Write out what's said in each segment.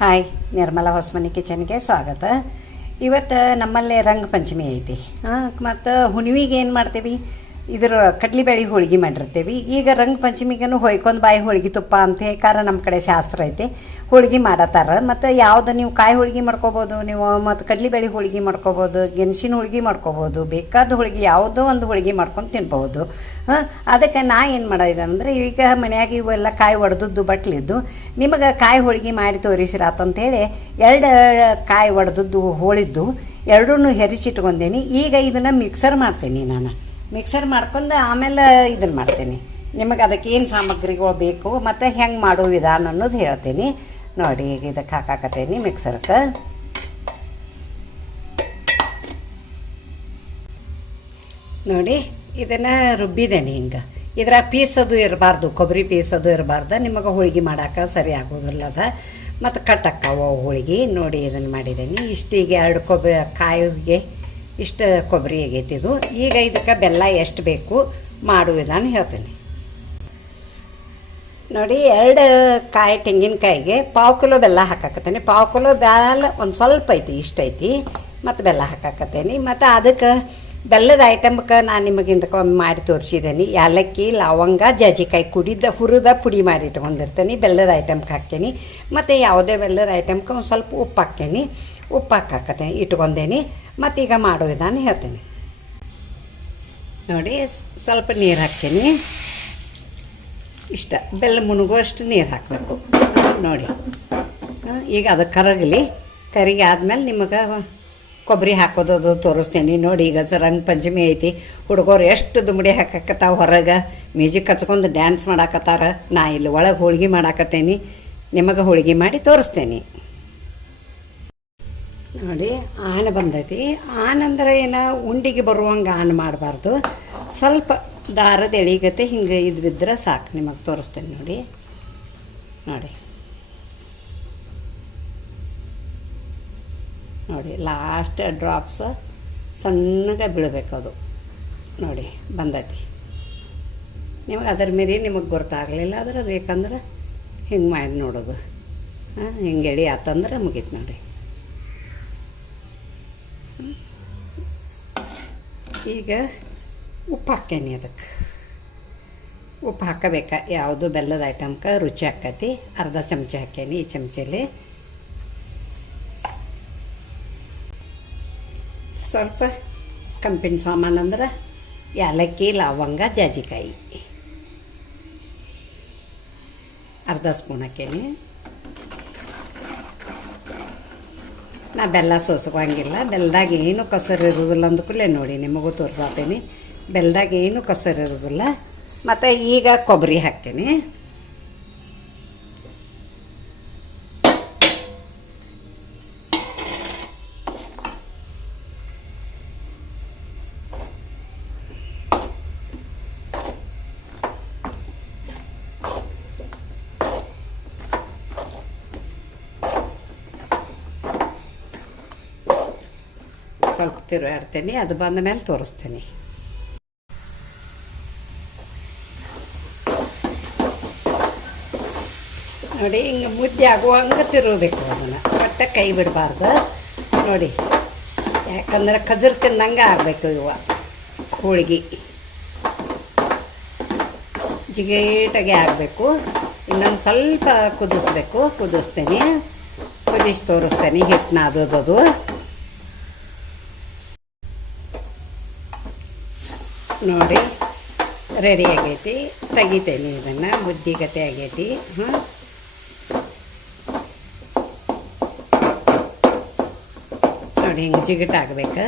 Hi, Nirmala Hosamani ಕಿಚನ್ಗೆ ಸ್ವಾಗತ. ಇವತ್ತು ನಮ್ಮಲ್ಲೇ ರಂಗ ಪಂಚಮಿ ಐತಿ. ಮತ್ತು ಹುಣ್ಣಿಮೆಗೆ ಏನು ಮಾಡ್ತೀವಿ, ಇದ್ರ ಕಡ್ಲಿಬೇಳೆ ಹೋಳ್ಗೆ ಮಾಡಿರ್ತೀವಿ. ಈಗ ರಂಗ ಪಂಚಮಿಗೂ ಹೊಯ್ಕೊಂಡು ಬಾಯಿ ಹೋಳ್ಗೆ ತುಪ್ಪ ಅಂತ ಹೇಳ್ಕಾರ ನಮ್ಮ ಕಡೆ ಶಾಸ್ತ್ರ ಐತಿ. ಹೋಳ್ಗೆ ಮಾಡತ್ತಾರ. ಮತ್ತು ಯಾವ್ದು ನೀವು ಕಾಯಿ ಹೋಳ್ಗೆ ಮಾಡ್ಕೋಬೋದು, ನೀವು ಮತ್ತು ಕಡ್ಲಿಬೇಳೆ ಹೋಳ್ಗೆ ಮಾಡ್ಕೋಬೋದು, ಗೆಣಸಿನ ಹೋಳ್ಗೆ ಮಾಡ್ಕೋಬೋದು, ಬೇಕಾದ ಹೋಳ್ಗೆ ಯಾವುದೋ ಒಂದು ಹೋಳ್ಗೆ ಮಾಡ್ಕೊಂಡು ತಿನ್ಬೋದು. ಅದಕ್ಕೆ ನಾ ಏನು ಮಾಡೋದು ಅಂದರೆ, ಈಗ ಮನ್ಯಾಗ ಇವೆಲ್ಲ ಕಾಯಿ ಒಡೆದದ್ದು ಬಟ್ಲಿದ್ದು ನಿಮಗೆ ಕಾಯಿ ಹೋಳ್ಗೆ ಮಾಡಿ ತೋರಿಸಿರಾತಂಥೇಳಿ 2 ಕಾಯಿ ಒಡೆದದ್ದು ಹೋಳಿದ್ದು ಎರಡೂ ಹೆರಿಸಿಟ್ಕೊಂಡೇನಿ. ಈಗ ಇದನ್ನು ಮಿಕ್ಸರ್ ಮಾಡ್ತೀನಿ. ನಾನು ಮಿಕ್ಸರ್ ಮಾಡ್ಕೊಂಡು ಆಮೇಲೆ ಇದನ್ನು ಮಾಡ್ತೀನಿ. ನಿಮಗೆ ಅದಕ್ಕೆ ಏನು ಸಾಮಗ್ರಿಗಳು ಬೇಕು ಮತ್ತು ಹೆಂಗೆ ಮಾಡೋ ವಿಧಾನ ಅನ್ನೋದು ಹೇಳ್ತೀನಿ ನೋಡಿ. ಈಗ ಇದಕ್ಕೆ ಹಾಕಾಕತ್ತೇನಿ ಮಿಕ್ಸರ್ಗೆ. ನೋಡಿ, ಇದನ್ನು ರುಬ್ಬಿದ್ದೇನೆ. ಹಿಂಗೆ ಇದರ ಪೀಸದು ಇರಬಾರ್ದು, ಕೊಬ್ಬರಿ ಪೀಸದು ಇರಬಾರ್ದು. ನಿಮಗೆ ಹೋಳ್ಗೆ ಮಾಡೋಕೆ ಸರಿ ಆಗೋದಿಲ್ಲ ಅದ, ಮತ್ತು ಕಟ್ಟಕ್ಕವ ಹೋಳ್ಗೆ. ನೋಡಿ, ಇದನ್ನು ಮಾಡಿದ್ದೀನಿ. ಇಷ್ಟಿಗೆ 2 ಕಾಯಿಗೆ ಇಷ್ಟು ಕೊಬ್ಬರಿ ಆಗೈತಿದು. ಈಗ ಇದಕ್ಕೆ ಬೆಲ್ಲ ಎಷ್ಟು ಬೇಕು ಮಾಡುವ ವಿಧಾನ ಹೇಳ್ತೀನಿ ನೋಡಿ. 2 ಕಾಯಿ ತೆಂಗಿನಕಾಯಿಗೆ 1/4 ಕಿಲೋ ಬೆಲ್ಲ ಹಾಕಾಕತ್ತೇನೆ. 1/4 ಕಿಲೋ ಬೆಲ್ಲ ಒಂದು ಸ್ವಲ್ಪ ಐತಿ, ಇಷ್ಟ ಐತಿ. ಮತ್ತು ಬೆಲ್ಲ ಹಾಕಾಕತ್ತೇನೆ. ಮತ್ತು ಅದಕ್ಕೆ ಬೆಲ್ಲದ ಐಟಮ್ಗೆ ನಾನು ನಿಮಗಿಂತ ಮಾಡಿ ತೋರಿಸಿದ್ದೇನೆ. ಏಲಕ್ಕಿ, ಲವಂಗ, ಜಾಜಿಕಾಯಿ ಹುರಿದ ಪುಡಿ ಮಾಡಿ ಇಟ್ಕೊಂಡಿರ್ತೇನೆ. ಬೆಲ್ಲದ ಐಟಮ್ಗೆ ಹಾಕ್ತೇನೆ. ಮತ್ತು ಯಾವುದೇ ಬೆಲ್ಲದ ಐಟಮ್ಗೆ ಒಂದು ಸ್ವಲ್ಪ ಉಪ್ಪು ಹಾಕ್ತೇನೆ. ಉಪ್ಪು ಹಾಕಾಕತ್ತೇನೆ, ಇಟ್ಕೊಂಡೇನಿ. ಮತ್ತು ಈಗ ಮಾಡೋ ವಿಧಾನ ಹೇಳ್ತೇನೆ ನೋಡಿ. ಸ್ವಲ್ಪ ನೀರು ಹಾಕ್ತೇನೆ. ಇಷ್ಟ ಬೆಲ್ಲ ಮುಳುಗುವಷ್ಟು ನೀರು ಹಾಕಬೇಕು ನೋಡಿ. ಈಗ ಅದು ಕರಗಿ ಆದಮೇಲೆ ನಿಮಗೆ ಕೊಬ್ಬರಿ ಹಾಕೋದು ತೋರಿಸ್ತೇನೆ ನೋಡಿ. ಈಗ ರಂಗ ಪಂಚಮಿ ಐತಿ. ಹುಡುಗರು ಎಷ್ಟು ದುಂಬಡಿ ಹಾಕಕತ್ತಾವ, ಹೊರಗೆ ಮ್ಯೂಸಿಕ್ ಹಚ್ಕೊಂಡು ಡ್ಯಾನ್ಸ್ ಮಾಡಾಕತ್ತಾರ. ನಾ ಇಲ್ಲಿ ಒಳಗೆ ಹೋಳ್ಗೆ ಮಾಡಾಕತ್ತೇನೆ. ನಿಮಗೆ ಹೋಳ್ಗೆ ಮಾಡಿ ತೋರಿಸ್ತೇನೆ ನೋಡಿ. ಆನೆ ಬಂದೈತಿ. ಆನಂದ್ರೆ ಏನು, ಉಂಡಿಗೆ ಬರುವಂಗೆ ಆನೆ ಮಾಡಬಾರ್ದು. ಸ್ವಲ್ಪ ದಾರದ ಎಳಿಗತ್ತೆ ಹಿಂಗೆ ಇದು ಬಿದ್ದರೆ ಸಾಕು. ನಿಮಗೆ ತೋರಿಸ್ತೇನೆ ನೋಡಿ. ನೋಡಿ ನೋಡಿ, ಲಾಸ್ಟ್ ಡ್ರಾಪ್ಸ್ ಸಣ್ಣಗೆ ಬೀಳಬೇಕು. ಅದು ನೋಡಿ ಬಂದೈತಿ. ನಿಮಗೆ ಅದರ ಮೇಲೆ ನಿಮಗೆ ಗೊತ್ತಾಗಲಿಲ್ಲ ಅಂದ್ರೆ ಬೇಕಂದ್ರೆ ಹಿಂಗೆ ಮಾಡಿ ನೋಡೋದು. ಹಿಂಗೆ ಎಳಿ ಆತಂದ್ರೆ ಮುಗೀತು ನೋಡಿ. ಈಗ ಉಪ್ಪು ಹಾಕೇನಿ. ಅದಕ್ಕೆ ಉಪ್ಪು ಹಾಕಬೇಕಾ, ಯಾವುದು ಬೆಲ್ಲದ ಐಟಮ್ಗೆ ರುಚಿ ಹಾಕೈತಿ. ಅರ್ಧ ಚಮಚ ಹಾಕೇನಿ. ಈ ಚಮಚಲ್ಲಿ ಸ್ವಲ್ಪ ಕಂಪಿನ ಸಾಮಾನು ಅಂದ್ರೆ ಏಲಕ್ಕಿ, ಲವಂಗ, ಜಾಜಿಕಾಯಿ ಅರ್ಧ ಸ್ಪೂನ್ ಹಾಕೇನಿ. ನಾ ಬೆಲ್ಲ ಸೋಸ್ಕೋಂಗಿಲ್ಲ. ಬೆಲ್ಲದಾಗ ಏನು ಕಸರು ಇರೋದಿಲ್ಲ ಅಂದ್ಕೂಲೆ ನೋಡಿ, ನಿಮಗೂ ತೋರಿಸಾತೀನಿ. ಬೆಲ್ಲದಾಗ ಏನು ಕಸರು ಇರೋದಿಲ್ಲ. ಮತ್ತು ಈಗ ಕೊಬ್ಬರಿ ಹಾಕ್ತೀನಿ. ಸ್ವಲ್ಪ ತಿರುಗಾಡ್ತೇನೆ. ಅದು ಬಂದ ಮೇಲೆ ತೋರಿಸ್ತೀನಿ ನೋಡಿ. ಹಿಂಗೆ ಮುದ್ದೆ ಆಗುವಂಗೆ ತಿರುಗಬೇಕು. ಅದನ್ನು ಒಟ್ಟ ಕೈ ಬಿಡಬಾರ್ದು ನೋಡಿ. ಯಾಕಂದ್ರೆ ಖಜರು ತಿಂದಂಗೆ ಆಗಬೇಕು. ಇವ ಹೋಳ್ಗೆ ಜಿಗೇಟಾಗೆ ಆಗಬೇಕು. ಇನ್ನೊಂದು ಸ್ವಲ್ಪ ಕುದಿಸ್ಬೇಕು. ಕುದಿಸ್ತೇನೆ. ಕುದಿಸಿ ತೋರಿಸ್ತೇನೆ. ಹಿಟ್ಟು ನಾದೋದದು ನೋಡಿ. ರೆಡಿ ಆಗೈತಿ. ತೆಗಿತೇನೆ ಇದನ್ನು. ಮುದ್ದಿಗತೆ ಆಗೈತಿ. ನೋಡಿ, ಹಿಂಗೆ ಜಿಗಟಾಗಬೇಕು.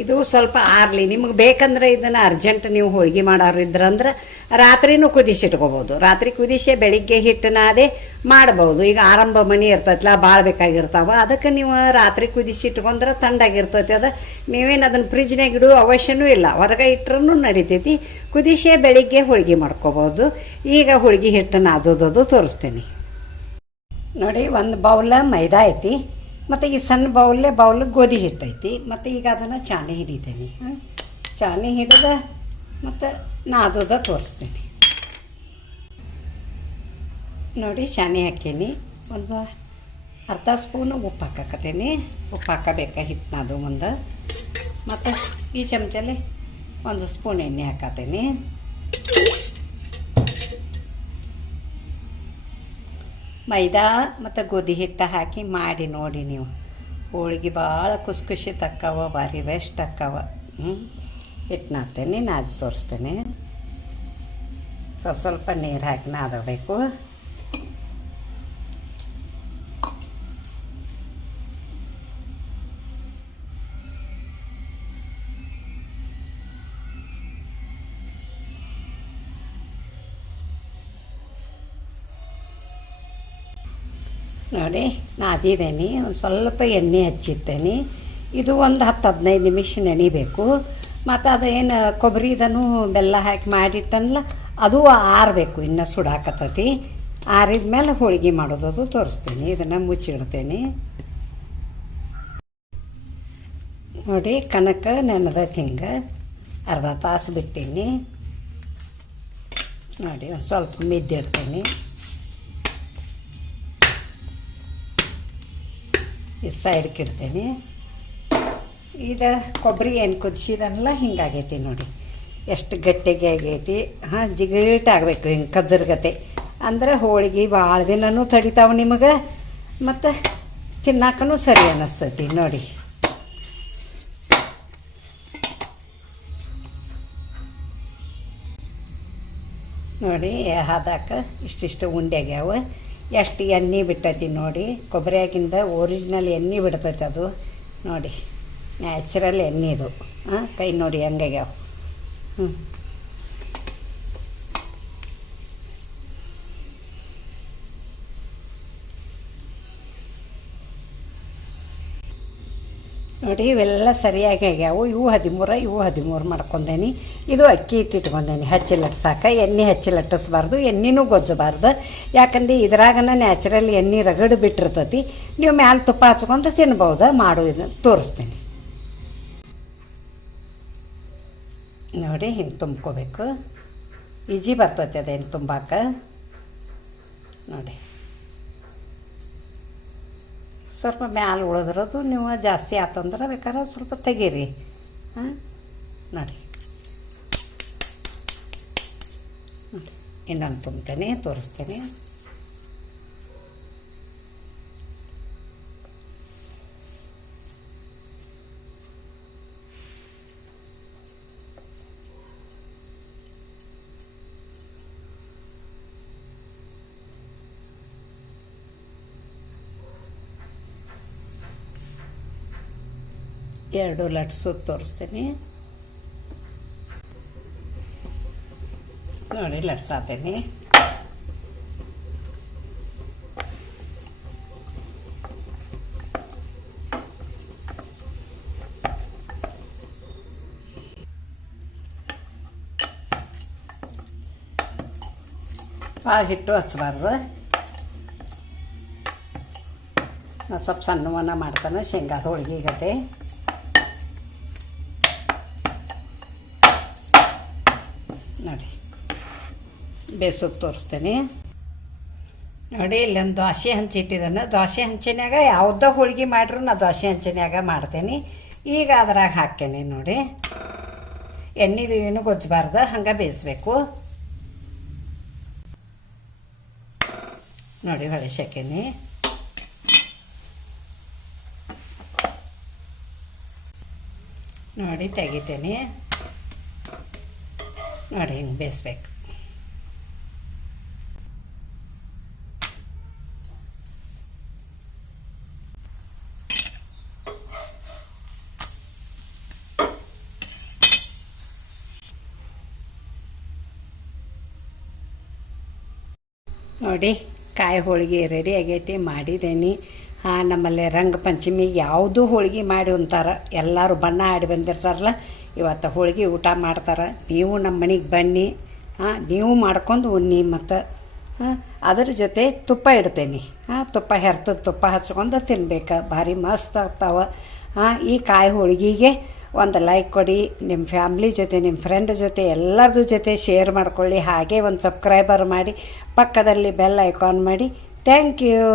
ಇದು ಸ್ವಲ್ಪ ಆರಲಿ. ನಿಮಗೆ ಬೇಕಂದ್ರೆ ಇದನ್ನು ಅರ್ಜೆಂಟ್ ನೀವು ಹೋಳ್ಗೆ ಮಾಡೋರು ಇದ್ರಂದ್ರೆ ರಾತ್ರಿನೂ ಕುದಿಸಿಟ್ಕೋಬೋದು. ರಾತ್ರಿ ಕುದಿಸಿ ಬೆಳಿಗ್ಗೆ ಹಿಟ್ಟು ನಾದೆ ಮಾಡ್ಬೋದು. ಈಗ ಆರಂಭ ಮನೆ ಇರ್ತೈತಲ್ಲ, ಭಾಳ ಬೇಕಾಗಿರ್ತಾವೆ. ಅದಕ್ಕೆ ನೀವು ರಾತ್ರಿ ಕುದಿಸಿಟ್ಕೊಂಡ್ರೆ ತಂಡಾಗಿರ್ತೈತಿ. ಅದು ನೀವೇನು ಅದನ್ನು ಫ್ರಿಜ್ನಾಗ ಇಡೋ ಅವಶ್ಯನೂ ಇಲ್ಲ. ಹೊರಗೆ ಇಟ್ಟರೂ ನಡಿತೈತಿ. ಕುದಿಸಿ ಬೆಳಿಗ್ಗೆ ಹೋಳ್ಗೆ ಮಾಡ್ಕೋಬೋದು. ಈಗ ಹೋಳ್ಗೆ ಹಿಟ್ಟು ನಾದೋದು ತೋರಿಸ್ತೀನಿ ನೋಡಿ. ಒಂದು ಬೌಲ ಮೈದಾ ಐತಿ. ಮತ್ತು ಈ ಸಣ್ಣ ಬೌಲ್ ಗೋಧಿ ಹಿಟ್ಟು ಐತಿ. ಮತ್ತು ಈಗ ಅದನ್ನು ಚಾನೆ ಹಿಡಿತೇನೆ. ಚಾನೆ ಹಿಡಿದ ಮತ್ತು ನಾದೋದ ತೋರಿಸ್ತೇನೆ ನೋಡಿ. ಚಾನೆ ಹಾಕೀನಿ. ಒಂದು ಅರ್ಧ ಸ್ಪೂನು ಉಪ್ಪು ಹಾಕಕತ್ತೀನಿ. ಉಪ್ಪು ಹಾಕಬೇಕಾ ಹಿಟ್ಟನದು ಮುಂದೆ. ಮತ್ತು ಈ ಚಮಚಲ್ಲಿ 1 ಸ್ಪೂನ್ ಎಣ್ಣೆ ಹಾಕತ್ತೀನಿ. ಮೈದಾ ಮತ್ತು ಗೋಧಿ ಹಿಟ್ಟು ಹಾಕಿ ಮಾಡಿ ನೋಡಿ ನೀವು. ಹೋಳಿಗೆ ಭಾಳ ಖುಷಿ ತಕ್ಕವ, ಭಾರಿ ಬೆಸ್ಟ್ ಅಕ್ಕವ. ಹಿಟ್ಟನ್ನ ಹಾಕ್ತೇನೆ, ನಾದಿ ತೋರಿಸ್ತೇನೆ. ಸ್ವಲ್ಪ ನೀರು ಹಾಕಿ ನಾದಬೇಕು. ನೋಡಿ ನಾದಿದ್ದೇನೆ. ಒಂದು ಸ್ವಲ್ಪ ಎಣ್ಣೆ ಹಚ್ಚಿರ್ತೇನೆ. ಇದು ಒಂದು 10-15 ನಿಮಿಷ ನೆನಿಬೇಕು. ಮತ್ತು ಅದೇನು ಕೊಬ್ಬರಿ ಇದನ್ನು ಬೆಲ್ಲ ಹಾಕಿ ಮಾಡಿಟ್ಟನಲ್ಲ, ಅದು ಆರಬೇಕು. ಇನ್ನು ಸುಡಾಕತ್ತೈತಿ. ಆರಿದ ಮೇಲೆ ಹೋಳಿಗೆ ಮಾಡೋದು ತೋರಿಸ್ತೀನಿ. ಇದನ್ನು ಮುಚ್ಚಿಡ್ತೇನೆ. ನೋಡಿ ಕಣಕ ನೆನೆದೈತಿ. ಹಿಂಗೆ ಅರ್ಧ ತಾಸು ಬಿಟ್ಟೀನಿ. ನೋಡಿ ಒಂದು ಸ್ವಲ್ಪ ಮಿದ್ದಿಡ್ತೇನೆ. ಈ ಸೈಡ್ಗೆ ಇಡ್ತೇನೆ. ಇದು ಕೊಬ್ಬರಿ ಏನು ಕುದಿಸಿದನಲ್ಲ ಹಿಂಗಾಗೈತಿ ನೋಡಿ. ಎಷ್ಟು ಗಟ್ಟಿಗೆ ಆಗೈತಿ. ಜಿಗಟಾಗಬೇಕು, ಹಿಂಗೆ ಕಜ್ಜರ್ಗತೆ. ಅಂದ್ರೆ ಹೋಳಿಗೆ ಭಾಳ ದಿನವೂ ತಡಿತಾವೆ ನಿಮಗೆ, ಮತ್ತು ತಿನ್ನಾಕೂ ಸರಿ ಅನ್ನಿಸ್ತೈತಿ ನೋಡಿ. ನೋಡಿ ಹದಾಕ ಇಷ್ಟಿಷ್ಟು ಉಂಡೆ ಆಗ್ಯಾವ. ಎಷ್ಟು ಎಣ್ಣೆ ಬಿಟ್ಟೈತಿ ನೋಡಿ. ಕೊಬ್ಬರಿಯಾಗಿಂದ ಒರಿಜಿನಲ್ ಎಣ್ಣೆ ಬಿಡ್ತೈತೆ ಅದು ನೋಡಿ. ನ್ಯಾಚುರಲ್ ಎಣ್ಣೆ ಇದು. ಕೈ ನೋಡಿ ಹೆಂಗಾಗ್ಯಾವ. ನೋಡಿ ಇವೆಲ್ಲ ಸರಿಯಾಗಿ ಆಗ್ಯಾವು. ಇವು 13 ಮಾಡ್ಕೊಂಡೇನಿ. ಇದು ಅಕ್ಕಿ ಇಟ್ಟಿಟ್ಕೊಂಡೇನಿ ಹಚ್ಚಿ ಲಟ್ಸಾಕ. ಎಣ್ಣೆ ಹಚ್ಚಿ ಲಟ್ಟಿಸ್ಬಾರ್ದು, ಎಣ್ಣೆನೂ ಗೊಜ್ಜಬಾರ್ದು. ಯಾಕಂದ್ರೆ ಇದ್ರಾಗನ ನ್ಯಾಚುರಲ್ ಎಣ್ಣೆ ರಗಡು ಬಿಟ್ಟಿರ್ತೈತಿ. ನೀವು ಮ್ಯಾಲೆ ತುಪ್ಪ ಹಚ್ಕೊಂಡು ತಿನ್ಬೋದು. ಮಾಡು ಇದನ್ನು ತೋರಿಸ್ತೀನಿ ನೋಡಿ. ಹಿಂಗೆ ತುಂಬ್ಕೋಬೇಕು. ಈಜಿ ಬರ್ತೈತೆ ಅದೇನು ತುಂಬಾಕ ನೋಡಿ. ಸ್ವಲ್ಪ ಮ್ಯಾಲೆ ಉಳಿದ್ರದು ನೀವು ಜಾಸ್ತಿ ಆತಂದ್ರೆ ಬೇಕಾದ್ರೆ ಸ್ವಲ್ಪ ತೆಗೀರಿ. ನೋಡಿ ನೋಡಿ ಇನ್ನೊಂದು ತುಂಬ್ತೇನೆ, ತೋರಿಸ್ತೇನೆ. ಎರಡು ಲಟ್ಸೋದು ತೋರಿಸ್ತೀನಿ ನೋಡಿ. ಲಟ್ಸಾತೀನಿ. ಭಾಳ ಹಿಟ್ಟು ಹಚ್ಚಬಾರ್ದು. ನಾನು ಸ್ವಲ್ಪ ಸಣ್ಣವನ್ನ ಮಾಡ್ತಾನೆ, ಶೇಂಗಾದ ಹೋಳಿಗೆ ಗತೆ. ನೋಡಿ ಬೇಸೋದು ತೋರಿಸ್ತೇನೆ ನೋಡಿ. ಇಲ್ಲೊಂದು ದೋಸೆ ಹಂಚಿಟ್ಟಿದ್ದಾನೆ. ದೋಸೆ ಹಂಚಿನ್ಯಾಗ ಯಾವುದೋ ಹೋಳಿಗೆ ಮಾಡ್ರೂ ನಾ ದೋಸೆ ಹಂಚಿನ್ಯಾಗ ಮಾಡ್ತೇನೆ. ಈಗ ಅದ್ರಾಗ ಹಾಕ್ತೇನೆ ನೋಡಿ. ಎಣ್ಣೆದು ಏನು ಗೊಜ್ಜಬಾರ್ದು, ಹಂಗೆ ಬೇಯಿಸ್ಬೇಕು ನೋಡಿ. ಹೊಳಿಸಕ್ಕೇನೆ ನೋಡಿ. ತೆಗಿತೇನೆ ನೋಡಿ. ಹಿಂಗೆ ಬೇಯಿಸ್ಬೇಕು. ನೋಡಿ ಕಾಯಿ ಹೋಳಿಗೆ ರೆಡಿ ಆಗೈತಿ. ಮಾಡಿದ್ದೇನೆ. ನಮ್ಮಲ್ಲಿ ರಂಗ ಪಂಚಮಿಗೆ ಯಾವುದೂ ಹೋಳಿಗೆ ಮಾಡಿ ಉಣ್ತಾರೆ. ಎಲ್ಲರೂ ಬಣ್ಣ ಆಡಿ ಬಂದಿರ್ತಾರಲ್ಲ, ಇವತ್ತು ಹೋಳಿಗೆ ಊಟ ಮಾಡ್ತಾರೆ. ನೀವು ನಮ್ಮ ಮನೆಗೆ ಬನ್ನಿ. ನೀವು ಮಾಡ್ಕೊಂಡು ಉಣ್ಣಿ. ಮತ್ತು ಅದ್ರ ಜೊತೆ ತುಪ್ಪ ಇಡ್ತೇನೆ. ತುಪ್ಪ ಹೆರ್ತದ ತುಪ್ಪ ಹಚ್ಕೊಂಡು ತಿನ್ಬೇಕು. ಭಾರಿ ಮಸ್ತ್ ಆಗ್ತಾವೆ. ಈ ಕಾಯಿ ಹೋಳಿಗೆಗೆ ಒಂದು ಲೈಕ್ ಕೊಡಿ. ನಿಮ್ಮ ಫ್ಯಾಮ್ಲಿ ಜೊತೆ, ನಿಮ್ಮ ಫ್ರೆಂಡ್ ಜೊತೆ, ಎಲ್ಲರದ್ದು ಜೊತೆ ಶೇರ್ ಮಾಡ್ಕೊಳ್ಳಿ. ಹಾಗೆ ಒಂದು ಸಬ್ಸ್ಕ್ರೈಬರ್ ಮಾಡಿ, ಪಕ್ಕದಲ್ಲಿ ಬೆಲ್ ಐಕಾನ್ ಮಾಡಿ. Thank you.